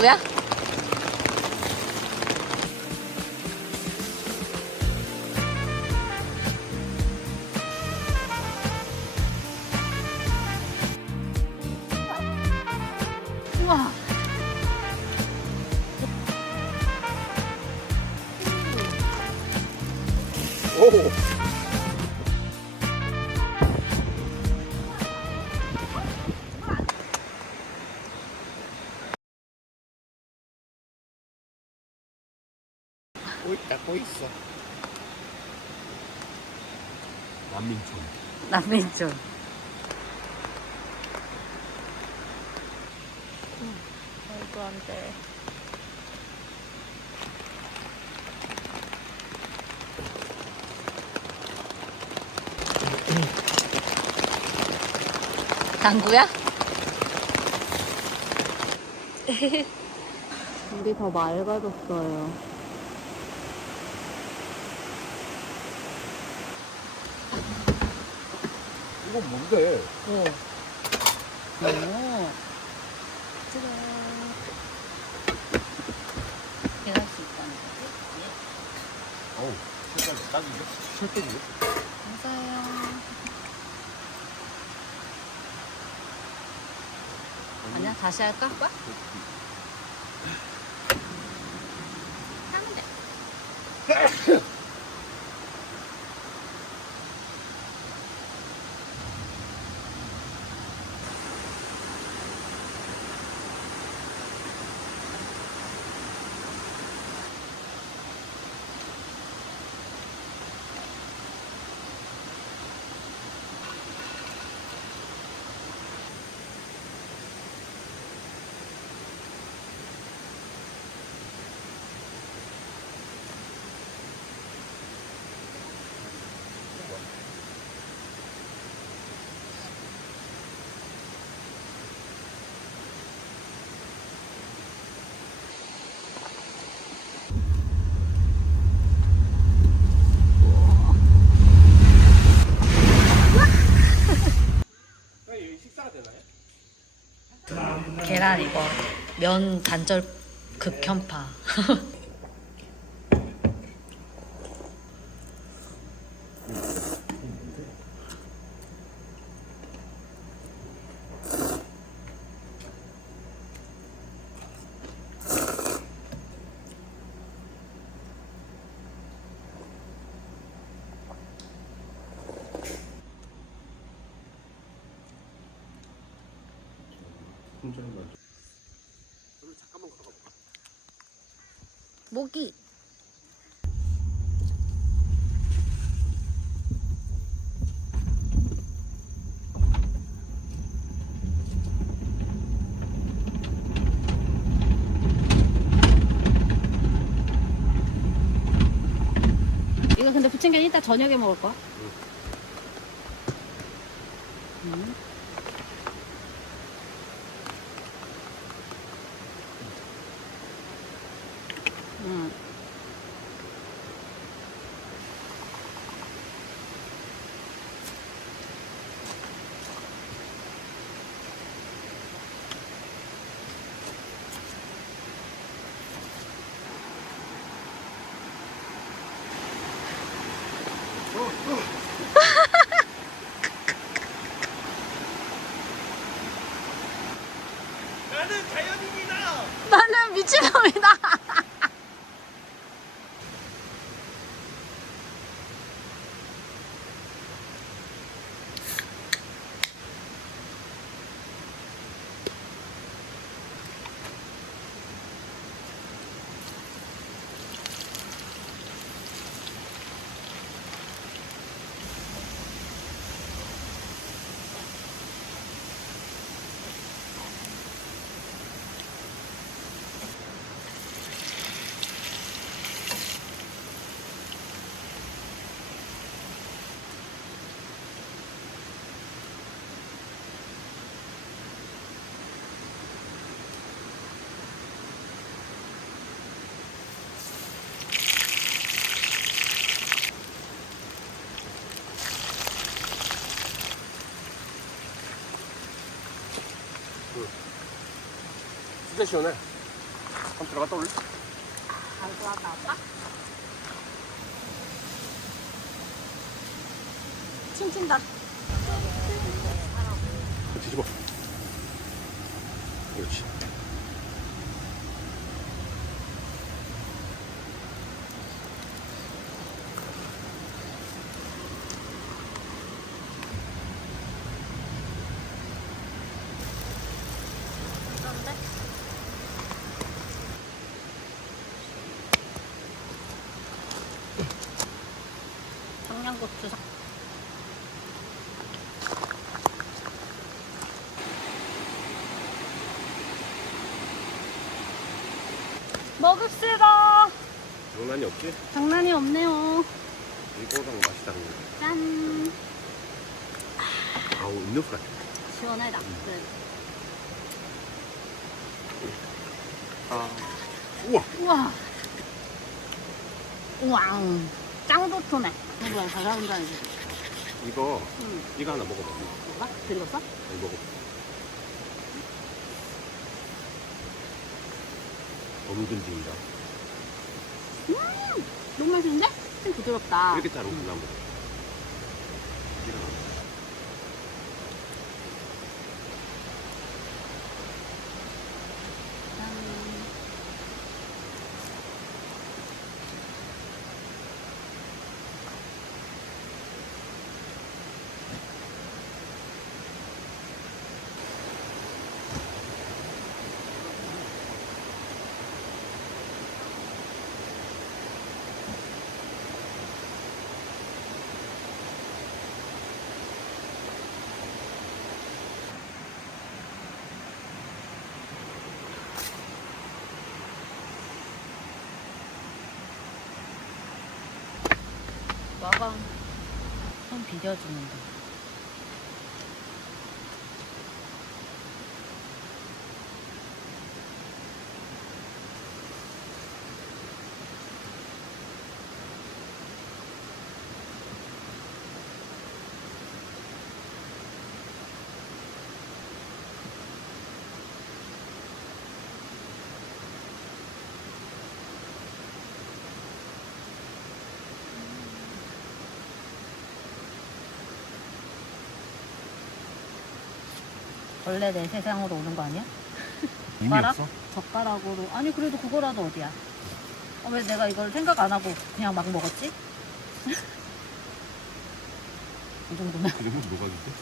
당구야? 우와. 오. 고 있다, 고 있어. 난민촌. 남민촌. 말도 안 돼. 당구야? 물이 더 맑아졌어요. 이건 뭔데? 오. 오. 짜잔. 일할 수 있다는 거지? 어우, 색깔 딱인데? 철쭉이네? 감사해요. 아니야, 다시 할까? 하면 돼. 식사가 되나요? 계란 이거 면 단절 극현파. 잠깐만 가볼까? 모기. 이거 근데 부침개 이따 저녁에 먹을 거야? 응. 응. 나는 자연인이다! 나는 미친놈이다. 진짜 시원해. 한번 들어갔다 올래? 안 들어갔다 왔다? 칭칭다. 뒤집어. 그렇지. 그런데? 청양고추 사. 먹읍시다. 장난이 없지? 장난이 없네요. 이거랑 맛이 다른 거지. 짠. 아우, 음료수 같아. 시원하다. 그래. 아. 우와. 우와. 우와. 짱 좋네. 뭐야, 잘 나온다는 거. 이거, 응. 이거 하나 먹어봐. 뭐가? 들었어? 아니, 먹어. 엄근진이다. 너무 맛있는데? 좀 부드럽다. 이렇게 자른 거 나무. 마감 손 비벼주는데. 원래 내 세상으로 오는 거 아니야? 이미 젓가락? 없어? 젓가락으로. 아니 그래도 그거라도 어디야? 왜 내가 이걸 생각 안 하고 그냥 막 먹었지? 이 정도면. 그 정도 녹아줄게.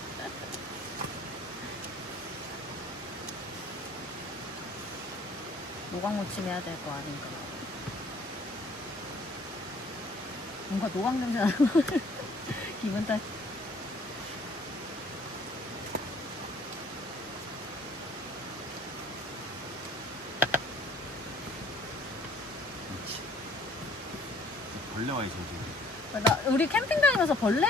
노각무침 해야 될 거 아닌가. 뭔가 노각 냄새 나는 거. 기분 탓. 그렇지. 벌레 와 있어, 지금. 우리 캠핑 다니면서 벌레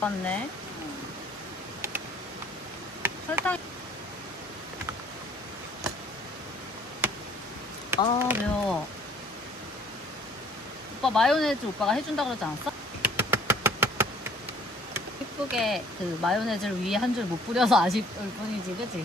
봤네. 설탕. 아, 매워. 오빠 마요네즈 오빠가 해준다 그러지 않았어? 예쁘게 그 마요네즈를 위에 한 줄 못 뿌려서 아쉬울 뿐이지, 그치?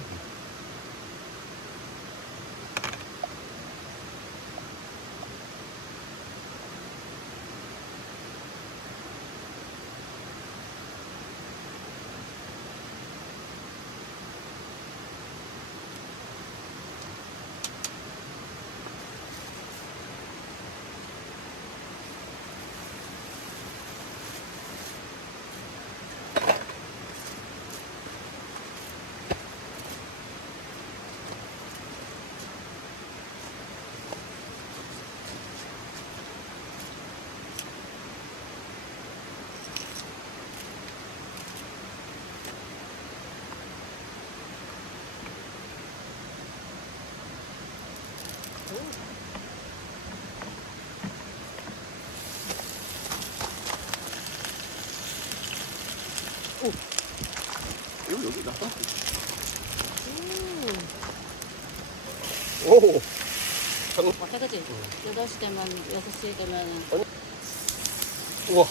이거 여기 놨어? 오. 같아, 그치? 8시 되면, 6시 되면. 우와.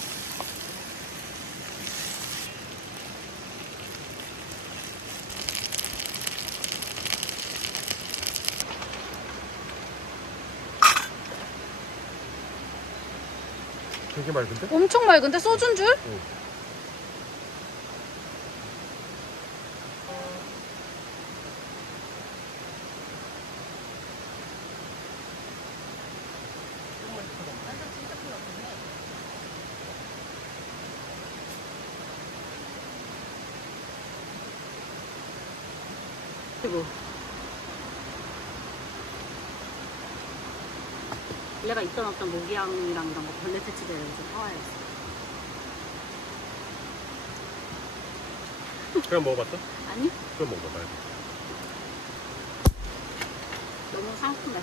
되게 맑은데? 엄청 맑은데? 소주인 줄? 응. 그리고 원래가 있던 어떤 모기향이랑 이런 거 벌레 퇴치제를 좀 사와야겠어. 그냥 먹어봤어? 아니? 그럼 먹어봐야지. 너무 상큼해.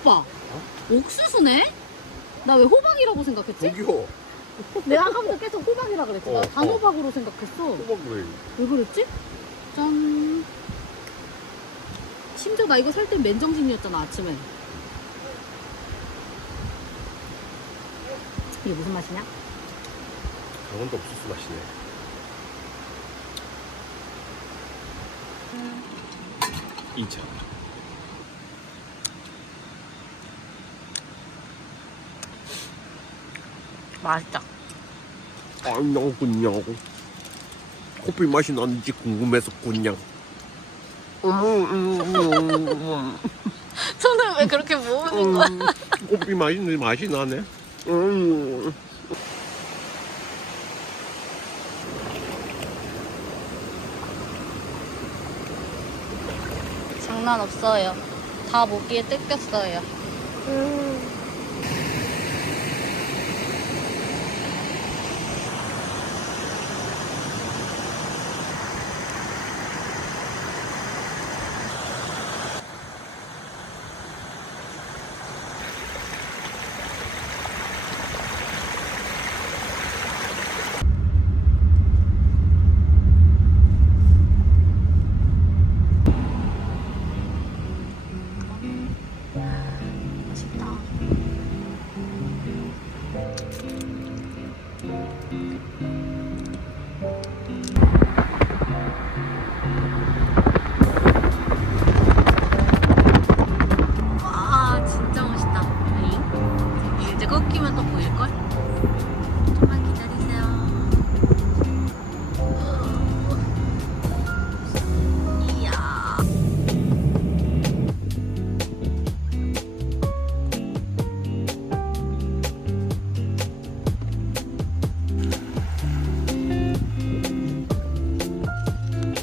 오빠, 옥수수네? 나 왜 호박이라고 생각했지? 고기요. 내가 아까부터 계속 호박이라 그랬지. 나 단호박으로 생각했어. 호박 왜? 왜 그랬지? 짠. 심지어 나 이거 살 땐 맨정신이었잖아, 아침에. 이게 무슨 맛이냐? 강원도 옥수수 맛이네. 이차. 맛있다. 아냐군요. 커피 맛이 나는지 궁금해서군요. 손을 왜 그렇게 모으는 거야? 커피 맛이 나네. 장난 없어요. 다 모기에 뜯겼어요. 맛있다. 와, 진짜 멋있다. 에잉? 이제 꺾이면 또 보일걸? 좀만 기다리세요. 이야.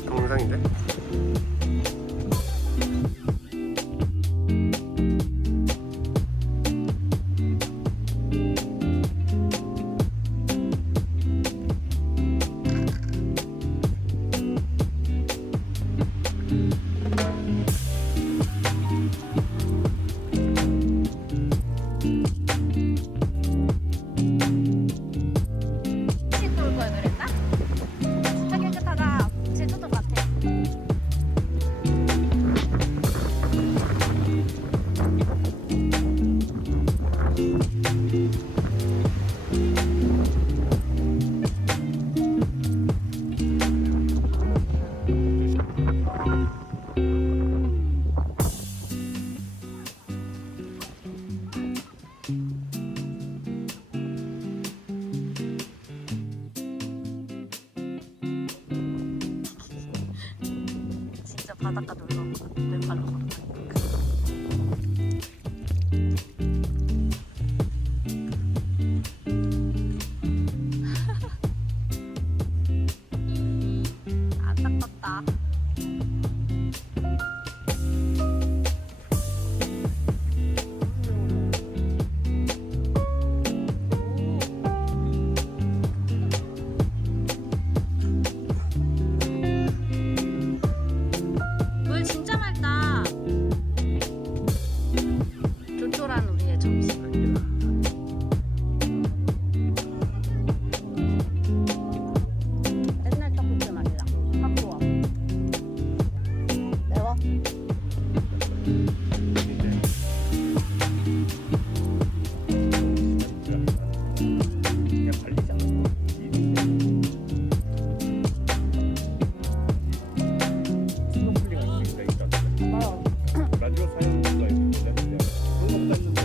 동영상인데? 올 걸 그랬나? 진짜 깨끗하다. 제주도 같아. 진짜 바닷가 놀러 왼발로 간다니까. 안타깝다. 물 라디오 사연 누가 있는데? 그런 거 없다 했는데.